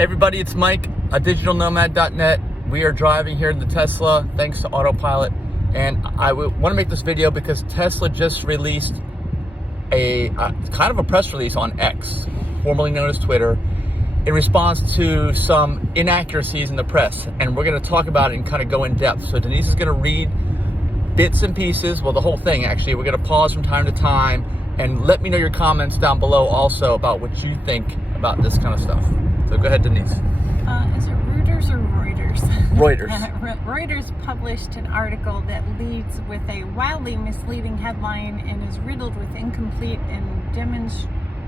Hey everybody, it's Mike, digitalnomad.net. We are driving here in the Tesla thanks to autopilot, and I want to make this video because Tesla just released a kind of a press release on X, formerly known as Twitter, in response to some inaccuracies in the press, and we're going to talk about it and kind of go in depth. So Denise is going to read bits and pieces, well, the whole thing actually. We're going to pause from time to time and let me know your comments down below also about what you think about this kind of stuff. So go ahead, Denise. Is it Reuters or Reuters? Reuters. Reuters published an article that leads with a wildly misleading headline and is riddled with incomplete and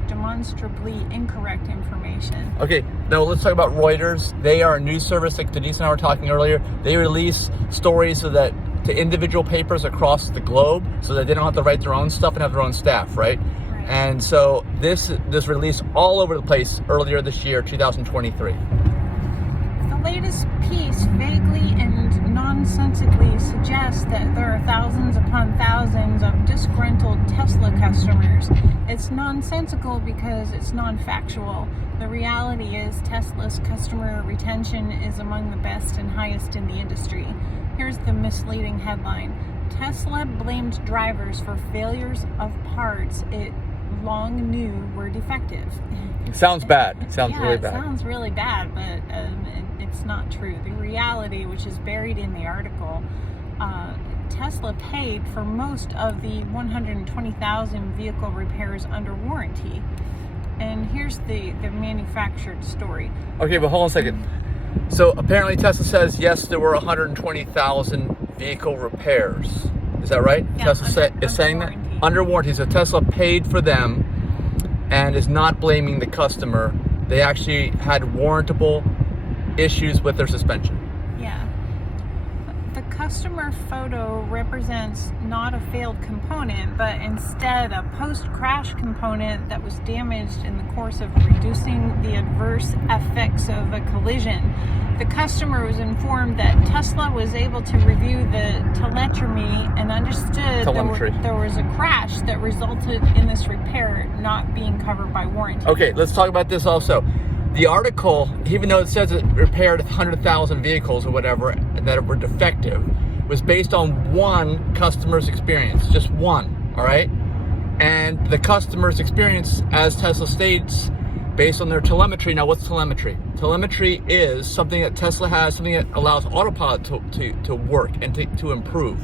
demonstrably incorrect information. Okay, now let's talk about Reuters. They are a news service like Denise and I were talking earlier. They release stories so that to individual papers across the globe so that they don't have to write their own stuff and have their own staff, right? And so this released all over the place earlier this year, 2023. The latest piece vaguely and nonsensically suggests that there are thousands upon thousands of disgruntled Tesla customers. It's nonsensical because it's non-factual. The reality is Tesla's customer retention is among the best and highest in the industry. Here's the misleading headline. Tesla blamed drivers for failures of parts it long knew were defective. It sounds bad. It sounds really bad. It sounds really bad, but it's not true. The reality, which is buried in the article, Tesla paid for most of the 120,000 vehicle repairs under warranty. And here's the manufactured story. Okay, but hold on a second. So apparently Tesla says, yes, there were 120,000 vehicle repairs. Is that right? Yeah, Tesla is saying that? Under warranty. So Tesla paid for them and is not blaming the customer. They actually had warrantable issues with their suspension. Yeah. The customer photo represents not a failed component, but instead a post-crash component that was damaged in the course of reducing the adverse effects of a collision. The customer was informed that Tesla was able to review the telemetry and understood there was a crash that resulted in this repair not being covered by warranty. Okay, let's talk about this also. The article, even though it says it repaired 100,000 vehicles or whatever that were defective, was based on one customer's experience, just one, all right? And the customer's experience, as Tesla states, based on their telemetry. Now, what's telemetry? Telemetry is something that Tesla has, something that allows autopilot to work and to improve.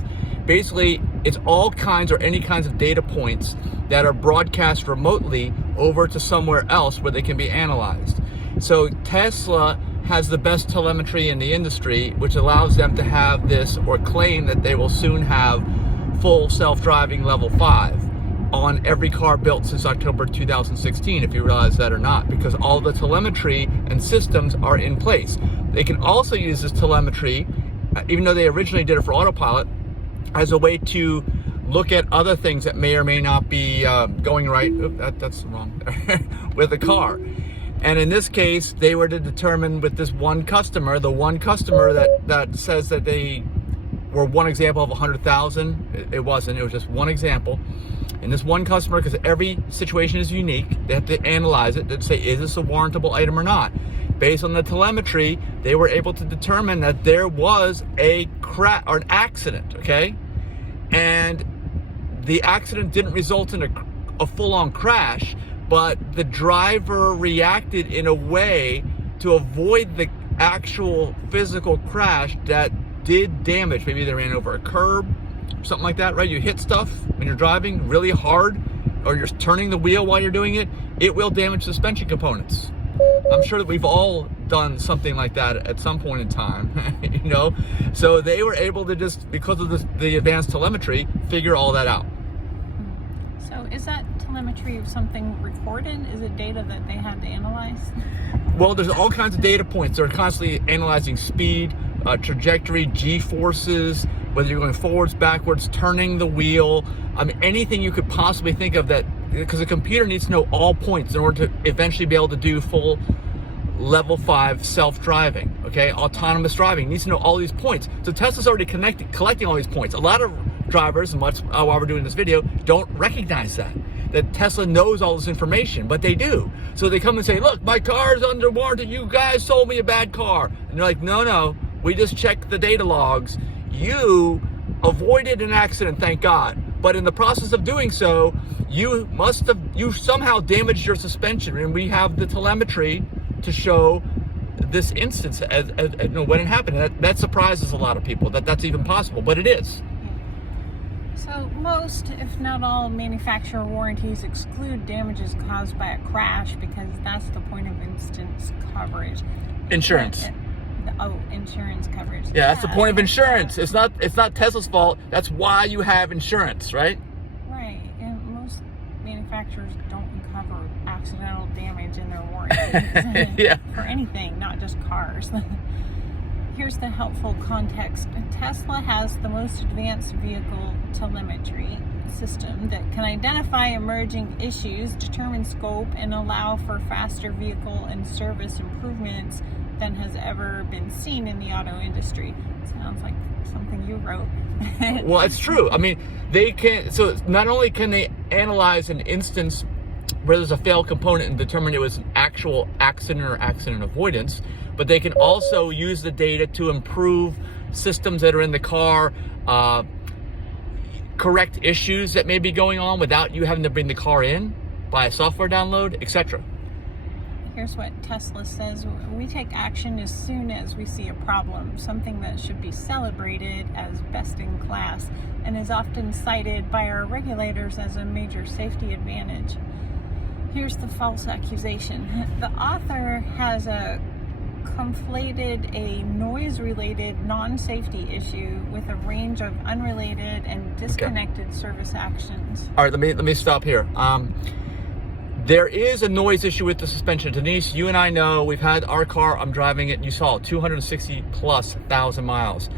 Basically, it's all kinds or any kinds of data points that are broadcast remotely over to somewhere else where they can be analyzed. So Tesla has the best telemetry in the industry, which allows them to have this, or claim that they will soon have, full self-driving level 5 on every car built since October 2016, if you realize that or not, because all the telemetry and systems are in place. They can also use this telemetry, even though they originally did it for autopilot, as a way to look at other things that may or may not be going right. That's wrong. With the car. And in this case, they were to determine with this one customer, the one customer that says that they were one example of 100,000. It wasn't. It was just one example. And this one customer, because every situation is unique, they have to analyze it to say, is this a warrantable item or not? Based on the telemetry, they were able to determine that there was a crash or an accident, okay? And the accident didn't result in a full-on crash, but the driver reacted in a way to avoid the actual physical crash that did damage. Maybe they ran over a curb, something like that, right? You hit stuff when you're driving really hard, or you're turning the wheel while you're doing it, it will damage suspension components. I'm sure that we've all done something like that at some point in time, you know? So they were able to just, because of the advanced telemetry, figure all that out. So is that telemetry something recorded? Is it data that they had to analyze? Well, there's all kinds of data points. They're constantly analyzing speed, trajectory, G-forces, whether you're going forwards, backwards, turning the wheel. I mean, anything you could possibly think of that, because the computer needs to know all points in order to eventually be able to do full level 5 self-driving, okay? Autonomous driving needs to know all these points. So Tesla's already collecting all these points. A lot of drivers, and while we're doing this video, don't recognize that. that Tesla knows all this information, but they do. So they come and say, look, my car's under warranty. You guys sold me a bad car. And they're like, no, we just checked the data logs. You avoided an accident, thank God. But in the process of doing so, you somehow damaged your suspension. And we have the telemetry to show this instance as when it happened. That surprises a lot of people that that's even possible, but it is. So most, if not all, manufacturer warranties exclude damages caused by a crash because that's the point of instance coverage. Insurance. Insurance coverage. Yeah, that's the point of insurance. It's not Tesla's fault. That's why you have insurance, right? Right. And most manufacturers don't cover accidental damage in their warranties. Yeah. For anything, not just cars. Here's the helpful context. Tesla has the most advanced vehicle telemetry system that can identify emerging issues, determine scope, and allow for faster vehicle and service improvements than has ever been seen in the auto industry. Sounds like something you wrote. Well, it's true. I mean, they can, so not only can they analyze an instance where there's a failed component and determine it was an actual accident or accident avoidance, but they can also use the data to improve systems that are in the car, correct issues that may be going on without you having to bring the car in by a software download, etc. Here's what Tesla says. We take action as soon as we see a problem, something that should be celebrated as best in class and is often cited by our regulators as a major safety advantage. Here's the false accusation. The author has conflated a noise-related non-safety issue with a range of unrelated and disconnected service actions. All right, let me stop here. There is a noise issue with the suspension. Denise, you and I know, we've had our car, I'm driving it, you saw it, 260,000+ miles.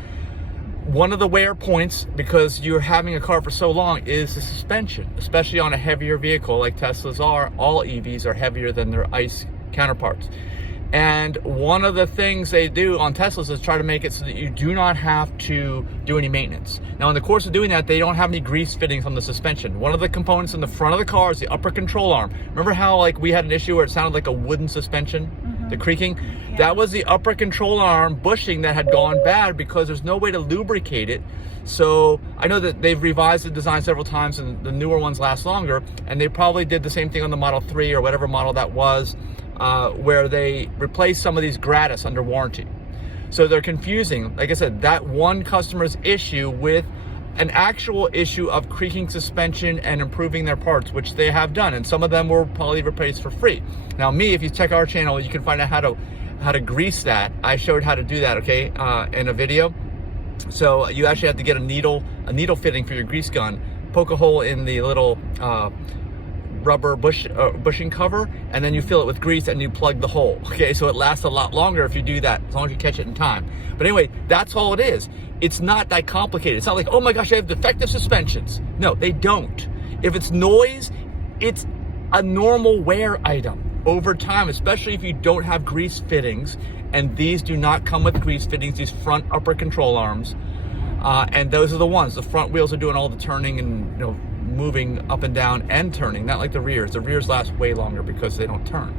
One of the wear points, because you're having a car for so long, is the suspension, especially on a heavier vehicle like Teslas are. All EVs are heavier than their ICE counterparts. And one of the things they do on Teslas is try to make it so that you do not have to do any maintenance. Now, in the course of doing that, they don't have any grease fittings on the suspension. One of the components in the front of the car is the upper control arm. Remember how like we had an issue where it sounded like a wooden suspension, the creaking? Yeah. That was the upper control arm bushing that had gone bad because there's no way to lubricate it. So I know that they've revised the design several times and the newer ones last longer, and they probably did the same thing on the Model 3 or whatever model that was, where they replaced some of these gratis under warranty. So they're confusing, like I said, that one customer's issue with an actual issue of creaking suspension and improving their parts, which they have done, and some of them were probably replaced for free. Now me, if you check our channel, you can find out how to grease that. I showed how to do that, okay, in a video. So you actually have to get a needle fitting for your grease gun, poke a hole in the little rubber bushing cover, and then you fill it with grease and you plug the hole. Okay, so it lasts a lot longer if you do that, as long as you catch it in time. But anyway, that's all it is. It's not that complicated. It's not like, oh my gosh, I have defective suspensions. No, they don't. If it's noise, it's a normal wear item over time, especially if you don't have grease fittings, and these do not come with grease fittings, these front upper control arms, and those are the ones. The front wheels are doing all the turning and moving up and down and turning, not like the rears. The rears last way longer because they don't turn.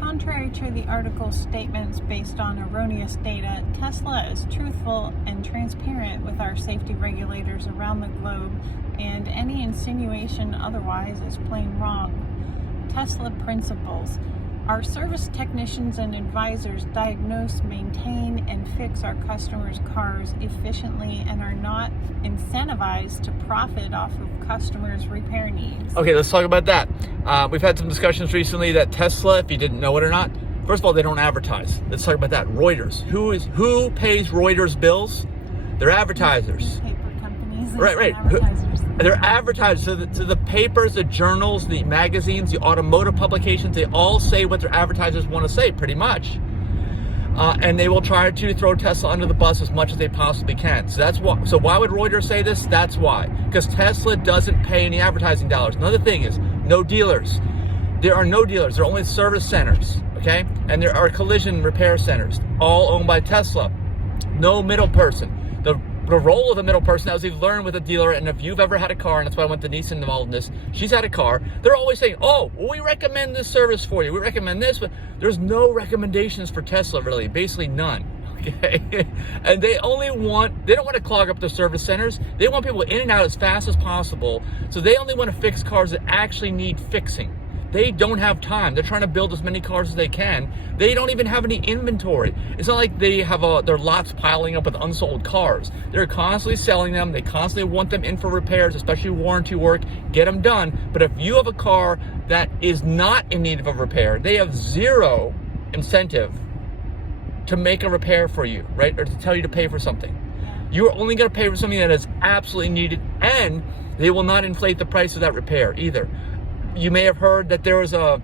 Contrary to the article's statements based on erroneous data, Tesla is truthful and transparent with our safety regulators around the globe, and any insinuation otherwise is plain wrong. Tesla principles. Our service technicians and advisors diagnose, maintain, and fix our customers' cars efficiently and are not incentivized to profit off of customers' repair needs. Okay, let's talk about that. We've had some discussions recently that Tesla, if you didn't know it or not, first of all, they don't advertise. Let's talk about that. Reuters. Who pays Reuters bills? They're advertisers. Paper companies. Right. Advertisers. They're advertisers. So the papers, the journals, the magazines, the automotive publications, they all say what their advertisers want to say, pretty much. And they will try to throw Tesla under the bus as much as they possibly can. So that's why. So why would Reuters say this? That's why. Because Tesla doesn't pay any advertising dollars. Another thing is, no dealers. There are no dealers. There are only service centers, okay? And there are collision repair centers, all owned by Tesla. No middle person. The the role of the middle person, as we've learned with a dealer, and if you've ever had a car, and that's why I want Denise involved in this, she's had a car, they're always saying, oh, well, we recommend this service for you, we recommend this, but there's no recommendations for Tesla, really, basically none, okay? And they don't want to clog up their service centers, they want people in and out as fast as possible, so they only want to fix cars that actually need fixing. They don't have time. They're trying to build as many cars as they can. They don't even have any inventory. It's not like they have their lots piling up with unsold cars. They're constantly selling them. They constantly want them in for repairs, especially warranty work, get them done. But if you have a car that is not in need of a repair, they have zero incentive to make a repair for you, right? Or to tell you to pay for something. You're only gonna pay for something that is absolutely needed, and they will not inflate the price of that repair either. You may have heard that there was a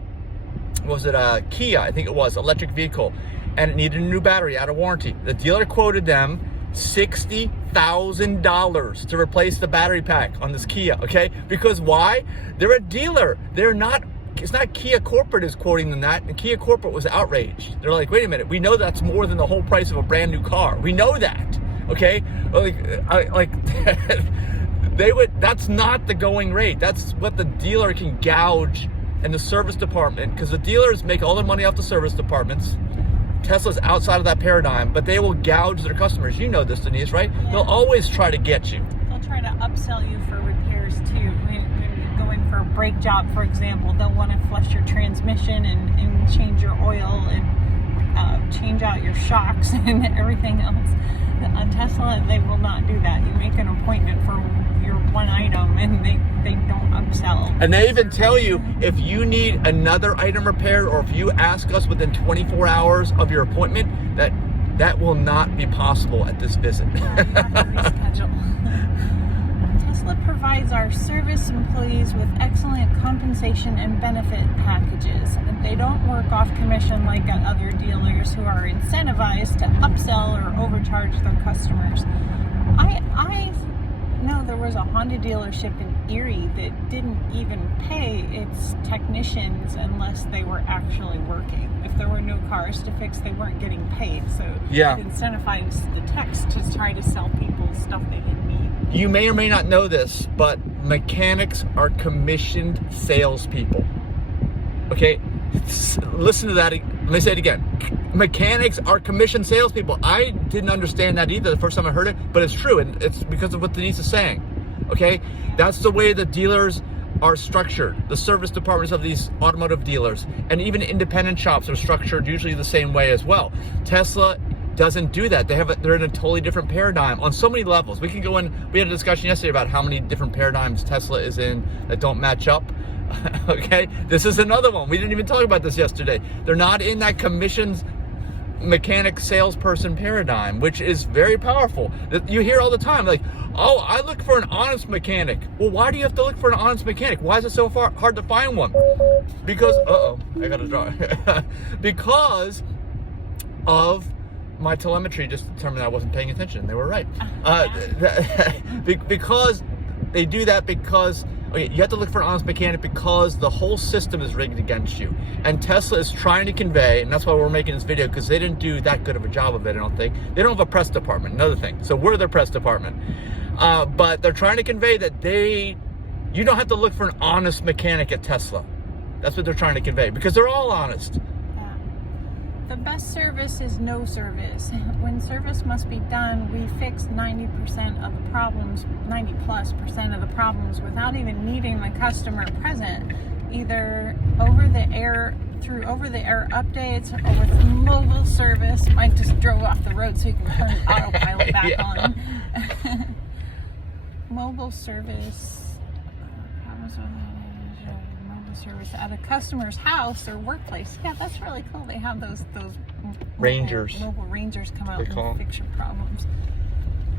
Kia, I think it was, electric vehicle, and it needed a new battery out of warranty. The dealer quoted them $60,000 to replace the battery pack on this Kia, okay? Because why? They're a dealer. It's not Kia Corporate is quoting them that, and Kia Corporate was outraged. They're like, wait a minute, we know that's more than the whole price of a brand new car. We know that, okay? That's not the going rate. That's what the dealer can gouge in the service department, because the dealers make all their money off the service departments. Tesla's outside of that paradigm, but they will gouge their customers. You know this, Denise, right? Yeah. They'll always try to get you. They'll try to upsell you for repairs too. When you're going for a brake job, for example, they'll want to flush your transmission and change your oil and change out your shocks and everything else. On Tesla, they will not do that. You make an appointment for your one item and they don't upsell. And they even tell you, if you need another item repaired, or if you ask us within 24 hours of your appointment, that will not be possible at this visit. You have to reschedule. Tesla provides our service employees with excellent compensation and benefit packages. They don't work off commission like at other dealers who are incentivized to upsell or overcharge their customers. I know there was a Honda dealership in Erie that didn't even pay its technicians unless they were actually working. If there were no cars to fix, they weren't getting paid. So yeah, it incentivized the techs to try to sell people stuff they didn't need. You may or may not know this, but mechanics are commissioned salespeople. Okay, listen to that. Let me say it again. Mechanics are commissioned salespeople. I didn't understand that either the first time I heard it, but it's true, and it's because of what Denise is saying. Okay, that's the way the dealers are structured. The service departments of these automotive dealers, and even independent shops, are structured usually the same way as well. Tesla doesn't do that. They're in a totally different paradigm on so many levels. We can go in. We had a discussion yesterday about how many different paradigms Tesla is in that don't match up. Okay, this is another one. We didn't even talk about this yesterday. They're not in that commissioned mechanic salesperson paradigm, which is very powerful. You hear all the time, like, oh, I look for an honest mechanic. Well, why do you have to look for an honest mechanic? Why is it so hard to find one? Because, I gotta draw. Because of my telemetry just determined I wasn't paying attention. They were right. Because they do that because, okay, you have to look for an honest mechanic because the whole system is rigged against you. And Tesla is trying to convey, and that's why we're making this video, because they didn't do that good of a job of it, I don't think. They don't have a press department, another thing. So we're their press department. But they're trying to convey that you don't have to look for an honest mechanic at Tesla. That's what they're trying to convey, because they're all honest. The best service is no service. When service must be done, we fix 90% of the problems, 90+% of the problems without even needing the customer present, either through over-the-air updates or with mobile service. Mike just drove off the road so you can turn the autopilot back on. Mobile service. Service at a customer's house or workplace. Yeah, that's really cool. They have those Rangers. Mobile Rangers come out and fix your problems.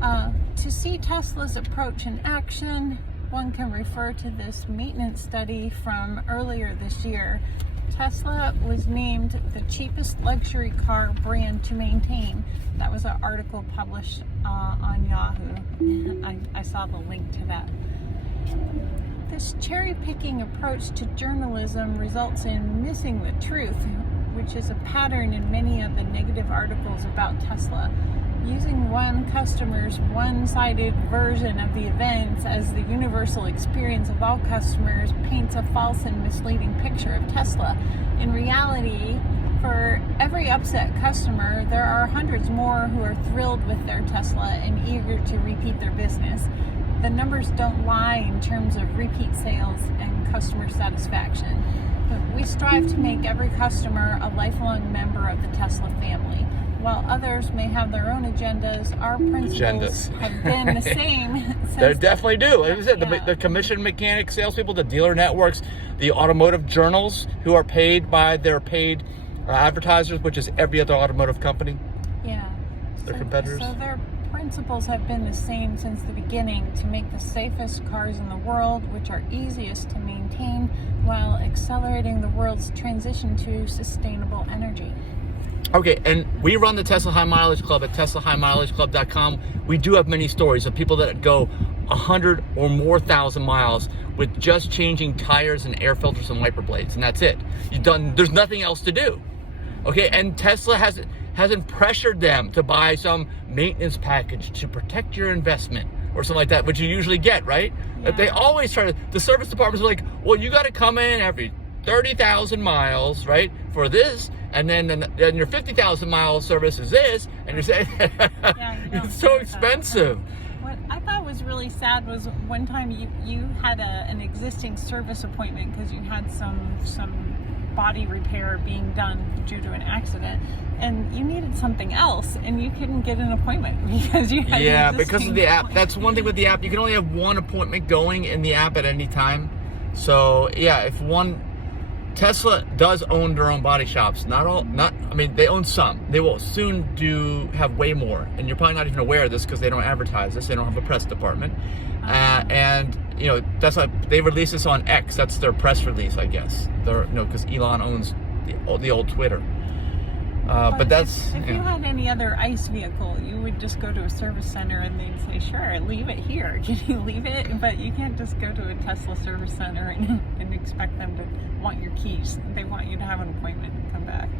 To see Tesla's approach in action, one can refer to this maintenance study from earlier this year. Tesla was named the cheapest luxury car brand to maintain. That was an article published on Yahoo. I saw the link to that. This cherry-picking approach to journalism results in missing the truth, which is a pattern in many of the negative articles about Tesla. using one customer's one-sided version of the events as the universal experience of all customers paints a false and misleading picture of Tesla. In reality, for every upset customer, there are hundreds more who are thrilled with their Tesla and eager to repeat their business. The numbers don't lie in terms of repeat sales and customer satisfaction. But we strive to make every customer a lifelong member of the Tesla family. While others may have their own agendas, our principles have been the same. They definitely do. Like I said, the commission mechanic salespeople, the dealer networks, the automotive journals who are paid by their paid advertisers, which is every other automotive company. Yeah. Their competitors. So their principles have been the same since the beginning, to make the safest cars in the world, which are easiest to maintain, while accelerating the world's transition to sustainable energy. Okay, and we run the Tesla High Mileage Club at TeslaHighMileageClub.com. We do have many stories of people that go 100 or more thousand miles with just changing tires and air filters and wiper blades, and that's it. There's nothing else to do. Okay, and Tesla hasn't pressured them to buy some maintenance package to protect your investment or something like that, which you usually get, right? Yeah. They always try to, the service departments are like, well, you got to come in every 30,000 miles, right, for this, and then your 50,000 mile service is this, and you're saying it's so expensive. What I thought was really sad was one time you had an existing service appointment because you had some body repair being done due to an accident, and you needed something else, and you couldn't get an appointment because you had because of the app. That's one thing with the app. You can only have one appointment going in the app at any time. So yeah, Tesla does own their own body shops. They own some. They will soon have way more. And you're probably not even aware of this because they don't advertise this. They don't have a press department. And that's why they release this on X. That's their press release, I guess. Because Elon owns the old Twitter. But that's... If you had any other ICE vehicle, you would just go to a service center and they'd say, sure, leave it here. Can you leave it? But you can't just go to a Tesla service center and expect them to want your keys. They want you to have an appointment and come back.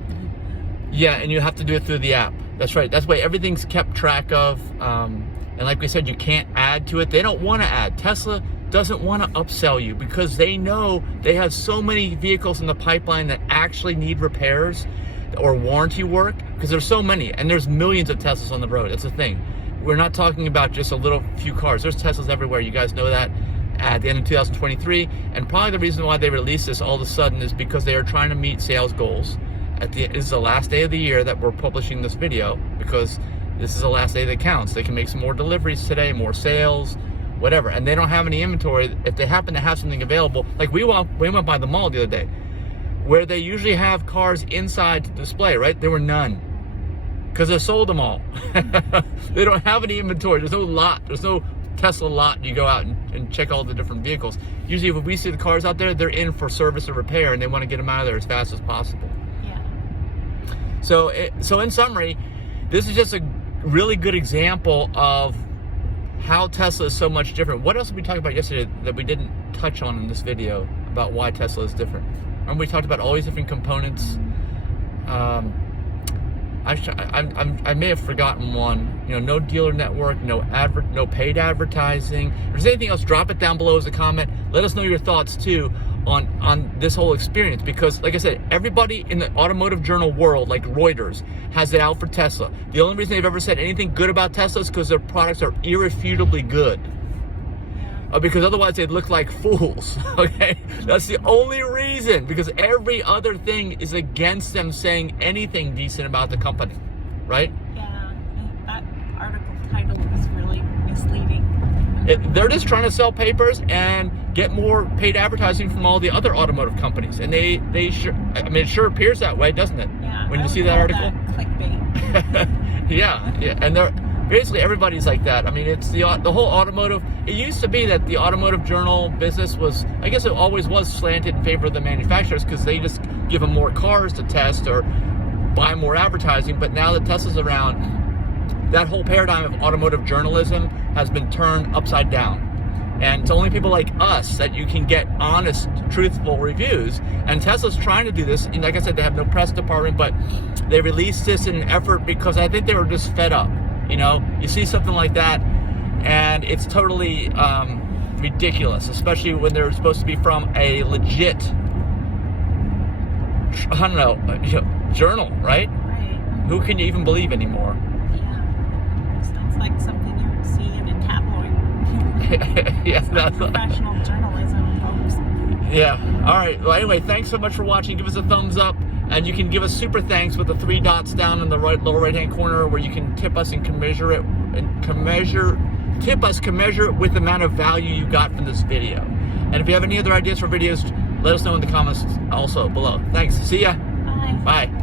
Yeah, and you have to do it through the app. That's right. That's why everything's kept track of. And like we said, you can't add to it. They don't want to add. Tesla doesn't want to upsell you because they know they have so many vehicles in the pipeline that actually need repairs or warranty work, because there's so many, and there's millions of Teslas on the road. That's the thing. We're not talking about just a few cars. There's Teslas everywhere. You guys know that. At the end of 2023, and probably the reason why they released this all of a sudden is because they are trying to meet sales goals. This is the last day of the year that we're publishing this video, because this is the last day that counts. They can make some more deliveries today, more sales, whatever, and they don't have any inventory. If they happen to have something available, like we went by the mall the other day, where they usually have cars inside to display, right? There were none, because they sold them all. They don't have any inventory. There's no lot. There's no Tesla lot. You go out and check all the different vehicles. Usually if we see the cars out there, they're in for service or repair, and they want to get them out of there as fast as possible. Yeah. So in summary, this is just a really good example of how Tesla is so much different. What else did we talk about yesterday that we didn't touch on in this video about why Tesla is different? Remember we talked about all these different components. I may have forgotten one. No dealer network, no paid advertising. If there's anything else, drop it down below as a comment. Let us know your thoughts too on this whole experience, because like I said, everybody in the automotive journal world, like Reuters, has it out for Tesla. The only reason they've ever said anything good about Tesla is because their products are irrefutably good. Because otherwise they'd look like fools, okay? That's the only reason, because every other thing is against them saying anything decent about the company, right? Yeah, that article title was really misleading. They're just trying to sell papers and get more paid advertising from all the other automotive companies, and it sure appears that way, doesn't it? Yeah. When you see that article? Clickbait. yeah, and they're... Basically, everybody's like that. I mean, it's the whole automotive. It used to be that the automotive journal business was, I guess it always was slanted in favor of the manufacturers because they just give them more cars to test or buy more advertising. But now that Tesla's around, that whole paradigm of automotive journalism has been turned upside down. And it's only people like us that you can get honest, truthful reviews. And Tesla's trying to do this. And like I said, they have no press department, but they released this in an effort because I think they were just fed up. You know, you see something like that, and it's totally ridiculous, especially when they're supposed to be from a legit, I don't know, journal, right? Right. Who can you even believe anymore? Yeah. Sounds like something you would see in a tabloid. Yeah, It's not professional journalism, folks. Yeah. All right. Well, anyway, thanks so much for watching. Give us a thumbs up, and you can give us super thanks with the 3 dots down in the lower right-hand corner, where you can tip us and commensurate it with the amount of value you got from this video. And if you have any other ideas for videos, let us know in the comments also below. Thanks. See ya. Bye. Bye.